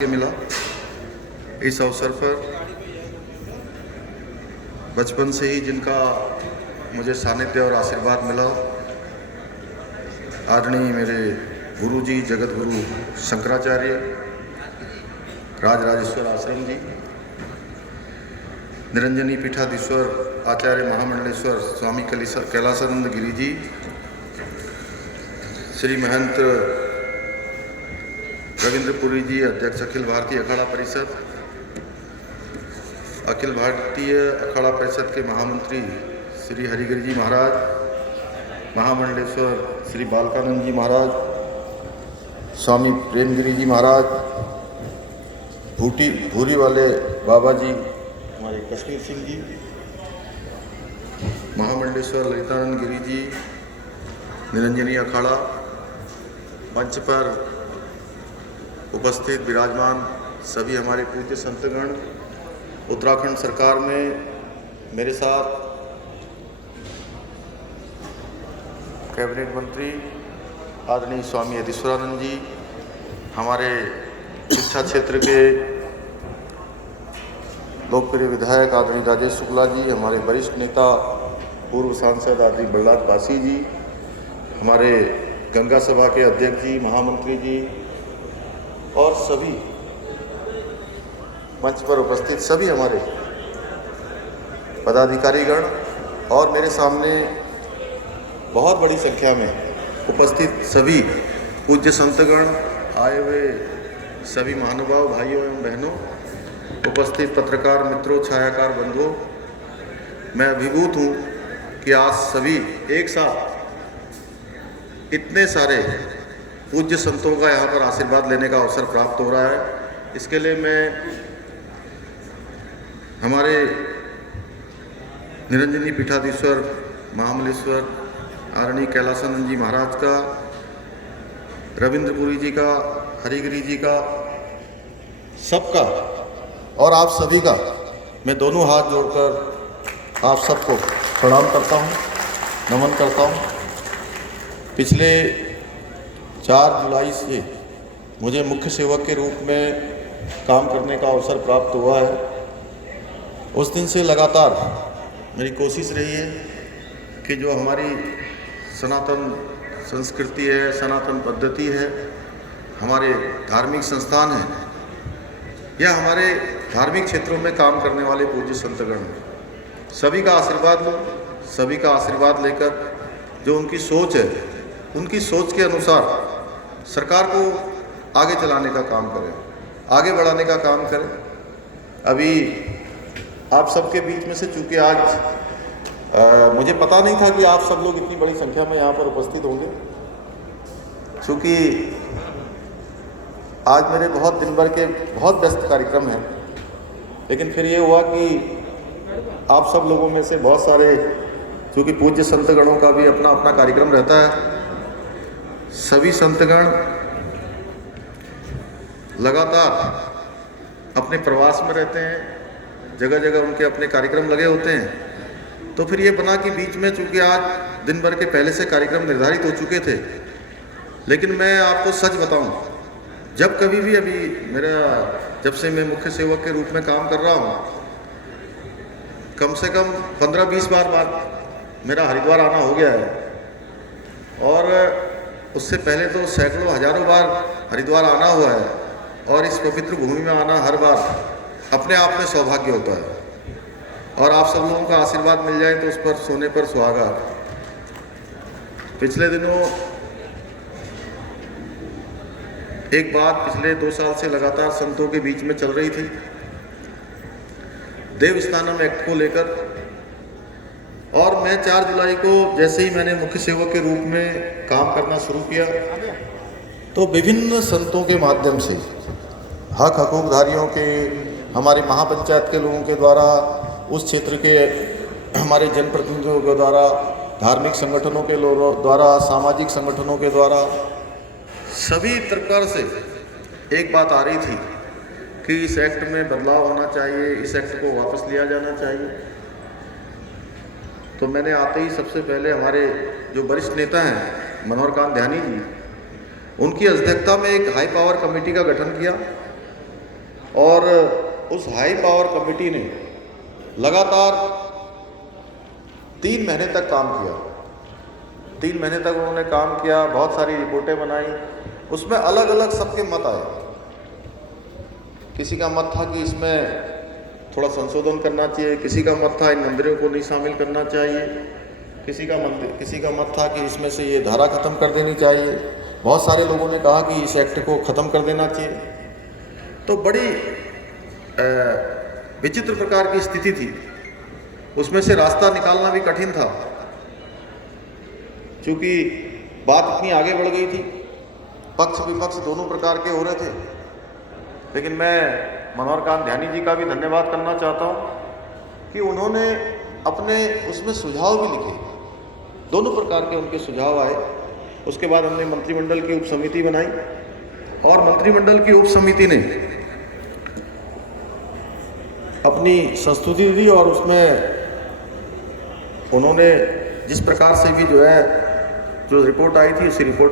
मिला। इस अवसर पर बचपन से ही जिनका मुझे सानिध्य और आशीर्वाद मिला, आदरणीय मेरे गुरुजी जगत गुरु शंकराचार्य राजराजेश्वर आश्रम जी, निरंजनी पीठाधीश्वर आचार्य महामंडलेश्वर स्वामी कैलासानंद गिरी जी, श्री महंत रविंद्रपुरी जी अध्यक्ष अखिल भारतीय अखाड़ा परिषद, अखिल भारतीय अखाड़ा परिषद के महामंत्री श्री हरिगिरी जी महाराज, महामंडलेश्वर श्री बालकानंद जी महाराज, स्वामी प्रेमगिरी जी महाराज, भूरी वाले बाबा जी हमारे कश्मीर सिंह जी, महामंडलेश्वर ललितानंद गिरी जी, निरंजनी अखाड़ा, मंच पर उपस्थित विराजमान सभी हमारे पूज्य संतगण, उत्तराखंड सरकार में मेरे साथ कैबिनेट मंत्री आदरणीय स्वामी यतीश्वरानंद जी, हमारे शिक्षा क्षेत्र के लोकप्रिय विधायक आदरणीय राजेश शुक्ला जी, हमारे वरिष्ठ नेता पूर्व सांसद आदरणीय बल्लाद पासी जी, हमारे गंगा सभा के अध्यक्ष जी, महामंत्री जी और सभी मंच पर उपस्थित सभी हमारे पदाधिकारीगण और मेरे सामने बहुत बड़ी संख्या में उपस्थित सभी पूज्य संतगण, आए हुए सभी महानुभाव भाइयों एवं बहनों, उपस्थित पत्रकार मित्रों, छायाकार बंधुओं, मैं अभिभूत हूँ कि आज सभी एक साथ इतने सारे पूज्य संतों का यहाँ पर आशीर्वाद लेने का अवसर प्राप्त हो रहा है। इसके लिए मैं हमारे निरंजनी पीठाधीश्वर महामंडलेश्वर आदरणीय कैलासानंद जी महाराज का, रविंद्रपुरी जी का, हरिगिरी जी का, सबका और आप सभी का मैं दोनों हाथ जोड़कर आप सबको प्रणाम करता हूँ, नमन करता हूँ। पिछले 4 जुलाई से मुझे मुख्य सेवक के रूप में काम करने का अवसर प्राप्त हुआ है। उस दिन से लगातार मेरी कोशिश रही है कि जो हमारी सनातन संस्कृति है, सनातन पद्धति है, हमारे धार्मिक संस्थान हैं या हमारे धार्मिक क्षेत्रों में काम करने वाले पूज्य संतगण, सभी का आशीर्वाद लो, सभी का आशीर्वाद लेकर जो उनकी सोच है, उनकी सोच के अनुसार सरकार को आगे चलाने का काम करें, आगे बढ़ाने का काम करें। अभी आप सबके बीच में से चूँकि आज मुझे पता नहीं था कि आप सब लोग इतनी बड़ी संख्या में यहाँ पर उपस्थित होंगे, चूँकि आज मेरे बहुत दिन भर के बहुत व्यस्त कार्यक्रम हैं, लेकिन फिर ये हुआ कि आप सब लोगों में से बहुत सारे, चूँकि पूज्य संतगणों का भी अपना अपना कार्यक्रम रहता है, सभी संतगण लगातार अपने प्रवास में रहते हैं, जगह जगह उनके अपने कार्यक्रम लगे होते हैं। तो फिर ये बना कि बीच में, चूँकि आज दिन भर के पहले से कार्यक्रम निर्धारित हो चुके थे, लेकिन मैं आपको सच बताऊं, जब कभी भी अभी जब से मैं मुख्य सेवक के रूप में काम कर रहा हूं, कम से कम 15-20 बार बाद मेरा हरिद्वार आना हो गया है और उससे पहले तो सैकड़ों हजारों बार हरिद्वार आना हुआ है और इस पवित्र भूमि में आना हर बार अपने आप में सौभाग्य होता है और आप सब लोगों का आशीर्वाद मिल जाए तो उस पर सोने पर सुहागा। पिछले दिनों एक बात पिछले 2 साल से लगातार संतों के बीच में चल रही थी, देवस्थानम एक्ट को लेकर, और मैं 4 जुलाई को जैसे ही मैंने मुख्य सेवक के रूप में काम करना शुरू किया तो विभिन्न संतों के माध्यम से, हक हकूकधारियों के, हमारे महापंचायत के लोगों के द्वारा, उस क्षेत्र के हमारे जनप्रतिनिधियों के द्वारा, धार्मिक संगठनों के लोगों द्वारा, सामाजिक संगठनों के द्वारा, सभी प्रकार से एक बात आ रही थी कि इस एक्ट में बदलाव होना चाहिए, इस एक्ट को वापस लिया जाना चाहिए। तो मैंने आते ही सबसे पहले हमारे जो वरिष्ठ नेता हैं मनोहर कांत ध्यानी जी, उनकी अध्यक्षता में एक हाई पावर कमेटी का गठन किया और उस हाई पावर कमेटी ने लगातार 3 महीने तक काम किया। 3 महीने तक उन्होंने काम किया, बहुत सारी रिपोर्टें बनाई, उसमें अलग अलग सबके मत आए। किसी का मत था कि इसमें थोड़ा संशोधन करना चाहिए, किसी का मत था इन मंदिरों को नहीं शामिल करना चाहिए, किसी का मत था कि इसमें से ये धारा खत्म कर देनी चाहिए, बहुत सारे लोगों ने कहा कि इस एक्ट को ख़त्म कर देना चाहिए। तो बड़ी विचित्र प्रकार की स्थिति थी, उसमें से रास्ता निकालना भी कठिन था, क्योंकि बात इतनी आगे बढ़ गई थी, पक्ष विपक्ष दोनों प्रकार के हो रहे थे। लेकिन मैं मनोहर कांत ध्यानी जी का भी धन्यवाद करना चाहता हूँ कि उन्होंने अपने उसमें सुझाव भी लिखे, दोनों प्रकार के उनके सुझाव आए। उसके बाद हमने मंत्रिमंडल की उप समिति बनाई और मंत्रिमंडल की उप समिति ने अपनी संस्तुति दी और उसमें उन्होंने जिस प्रकार से भी जो रिपोर्ट आई थी, उसी रिपोर्ट